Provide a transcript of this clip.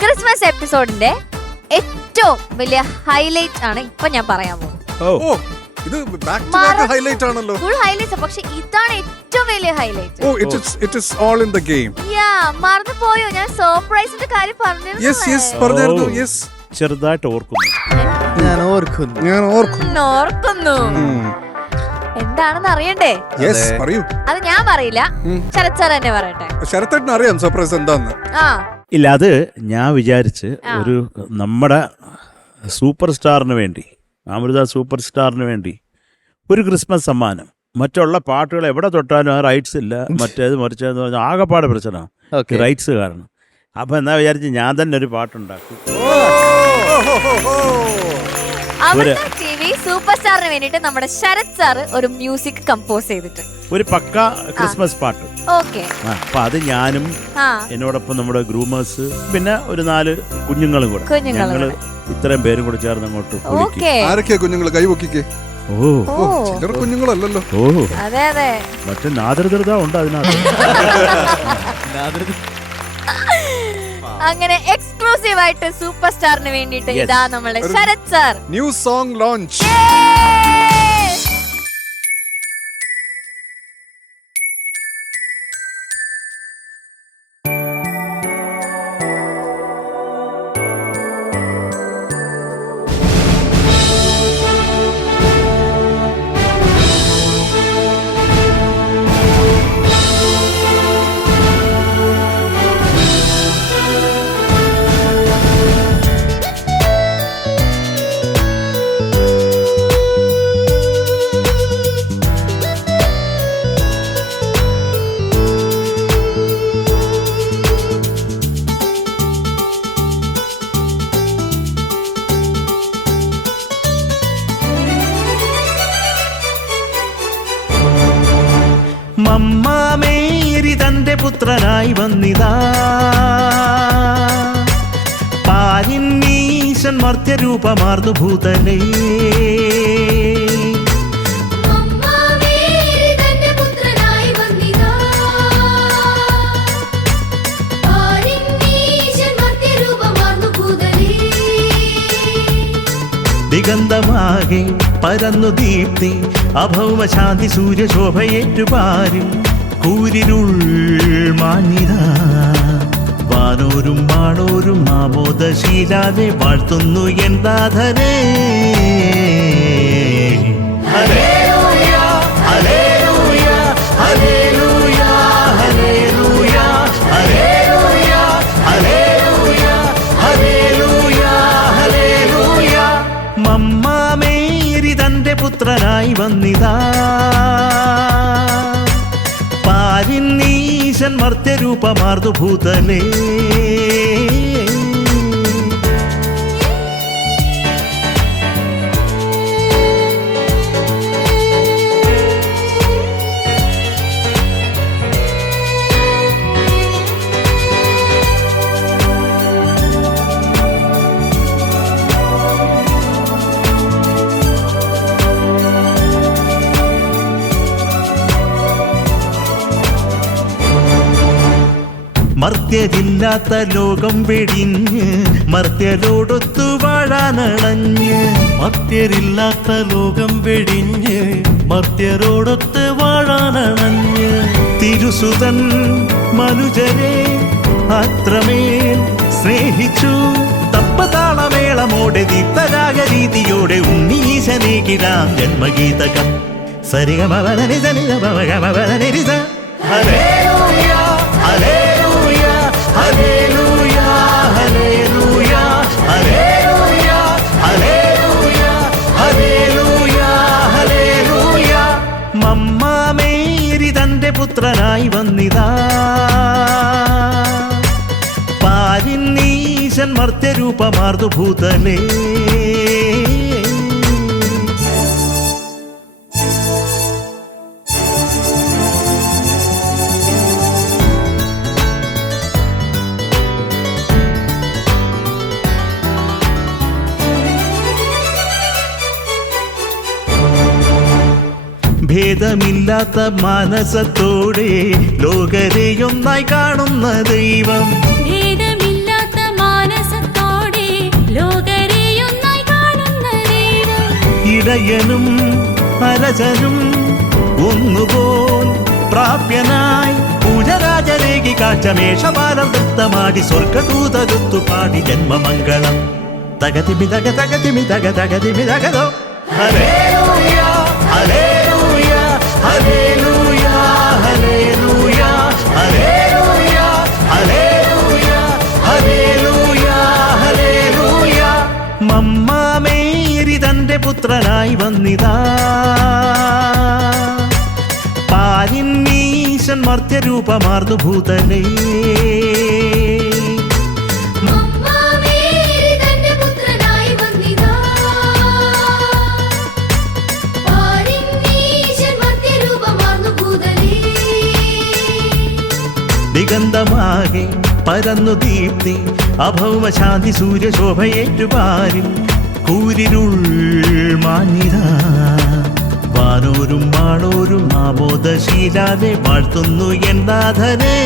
Christmas എപ്പിസോഡിന്റെ ഏറ്റവും വലിയ highlight ആണ് ഇപ്പൊ ഞാൻ പറയാൻ പോകുന്നത്. ഇത് ബാക്ക് ടു ബാക്ക് ഹൈലൈറ്റ് ആണല്ലോ. ഫുൾ ഹൈലൈറ്റ് പക്ഷെ ഇതാണ് ഏറ്റവും വലിയ highlight oh it is it is all in the game yeah മറന്നു പോയോ? ഞാൻ സർപ്രൈസിന്റെ കാര്യം പറഞ്ഞിരുന്നു യെസ് യെസ് പറഞ്ഞായിരുന്നു ഓ. യെസ് ചെറുതായിട്ട് ഓർക്കുന്നു. ഞാൻ ഓർക്കുന്നു. ഞാൻ ഓർക്കുന്നു. ഓർക്കുന്നു. എന്താണെന്ന് അറിയണ്ടേ? യെസ്. പറയൂ. അത് ഞാൻ പറയില്ല. ശരത് സാർ തന്നെ പറയട്ടെ. ശരത്തേട്ടന് അറിയാം സർപ്രൈസ് എന്താന്ന്. ആ. ഇല്ല അത് ഞാൻ വിചാരിച്ച് ഒരു നമ്മുടെ സൂപ്പർ സ്റ്റാറിന് വേണ്ടി അമൃത സൂപ്പർ സ്റ്റാറിന് വേണ്ടി ഒരു ക്രിസ്മസ് സമ്മാനം. മറ്റുള്ള പാട്ടുകൾ എവിടെ തൊട്ടാലും ആ റൈറ്റ്സ് ഇല്ല. മറ്റേത് മറിച്ചതെന്ന് പറഞ്ഞാൽ ആകെപ്പാട് പ്രശ്നം ഓക്കെ റൈറ്റ്സ് കാരണം. അപ്പം എന്നാ വിചാരിച്ച് ഞാൻ തന്നെ ഒരു പാട്ടുണ്ടാക്കും. വി സൂപ്പർ സ്റ്റാറിന് വേണ്ടിട്ട് നമ്മുടെ ശരത് സാറ് ഒരു മ്യൂസിക് കമ്പോസ് ചെയ്തിട്ട്. ഒരു പക്ക ക്രിസ്മസ് പാട്ട്. ഓക്കെ അപ്പൊ അത് ഞാനും എന്നോടൊപ്പം നമ്മുടെ ഗ്രൂമേഴ്സ് പിന്നെ ഒരു നാല് കുഞ്ഞുങ്ങളും കൂടെ. കുഞ്ഞുങ്ങൾ ഞങ്ങൾ ഇത്രയും പേരും കൂടെ ചേർന്ന് അങ്ങോട്ട് ആരൊക്കെ ആരൊക്കെയാ കുഞ്ഞുങ്ങൾ കൈവക്കിക്കേ ഓ. ഓ. ഓ കുഞ്ഞുങ്ങളല്ലല്ലോ. ഓ. അതെ അതെ. മറ്റേ നാദൃത ഉണ്ട് അതിനകത്ത്. അങ്ങനെ എക്സ്ക്ലൂസീവ് ആയിട്ട് സൂപ്പർ സ്റ്റാറിന് വേണ്ടിയിട്ട് ഇതാ നമ്മുടെ Sarath sir new song launch മമ്മാമേരി തന്റെ പുത്രനായി വന്നിതാ. പാലിൻ നീശൻ മർത്യരൂപമാർന്നു ഭൂതനേ. ദിഗന്ധമാകെ പരന്നു ദീപ്തി അഭൗമശാന്തി സൂര്യശോഭയേറ്റുപാരി. കൂരിരുൾ മാന്യത വാനോരും വാണോരും ആമോദശീലാതെ വാഴ്ത്തുന്നു എന്താധരേ ഹരേ. ഹരേ ഹരേ വന്നിതാ. പാരിൻ നീശൻ മർത്യരൂപമാർദ്ദുഭൂതനേ മർത്യരില്ലാത്ത ലോകം വെടിഞ്ഞ് മർത്യരോടൊത്തു വാഴാനണഞ്ഞ് മർത്യരില്ലാത്ത ലോകം വെടിഞ്ഞ് മർത്യരോടൊത്ത് വാഴാനണഞ്ഞ് തിരുസുതൻ മനുജരെ അത്രമേൽ സ്നേഹിച്ചു. തപ്പതാളമേളമോടെ ദീപ്തരാഗ രീതിയോടെ ഉണ്ണീശനേകിടാം ജന്മഗീതകം. സരിഗമവനരി സനിഗമവഗമവദനിരിസ ഹല്ലേലൂയ നിന്നീശൻ മർത്യരൂപമാർദ്ദുഭൂതലേ ഭേദമില്ലാത്ത മനസ്സത്തോടെ ലോകരെയൊന്നായി കാണുന്ന ദൈവം. ഇടയനും അരജനും ഒന്നുപോൽ പ്രാപ്യനായി പൂജരാജരേകി കാച്ചമേഷപാലം വൃത്തമാടി സ്വർഗദൂതരുത്തു പാടി ജന്മമംഗളം. തകതിമി തക തകതിമി തക ഹല്ലേലൂയ പുത്രനായി വന്നിതാ. പാലിൻ നീശൻ മർത്യരൂപമാർന്നു ഭൂതനേ. ദിഗന്ധമാകെ പരന്നു ദീപ്തി അഭൗമശാന്തി സൂര്യശോഭയേറ്റുപാരിൽ കൂരിരുൾ മാഞ്ഞിത വാനോരും വാളോരും ആബോധശീലാതെ വാഴ്ത്തുന്നു എന്താധനേ